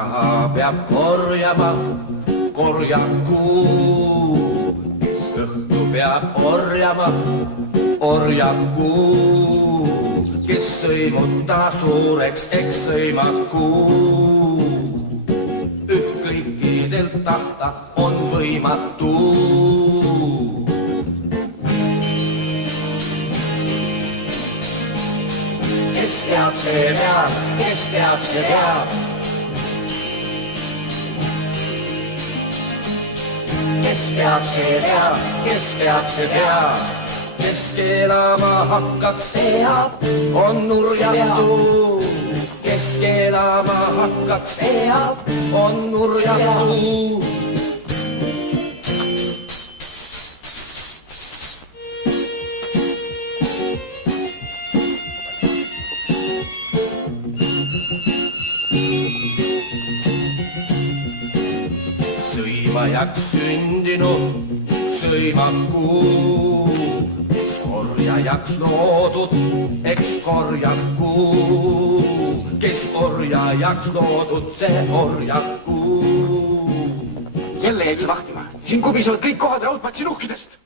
raha peab korjama korjakuu, õhtu peab orjakuu, kes sõimuta suureks, eks sõimakuu. Kõikidelt tahta on võimatu. Kes teab, see teab, kes teab, see teab. Kes teab, see teab, kes teab, see teab. Kes keelama hakkaks, teab, on nurjatu. Kes keelama hakkaks, teab, on nurjatu. Sõimajaks sündinud sõimakuu, kes korjajaks loodud, eks korjakuu. Kes orjajaks loodud, see orjakuu. Jälle jäid sa vahtima. Siin kubisevad kõik kohad raudpatsi nuhkidest.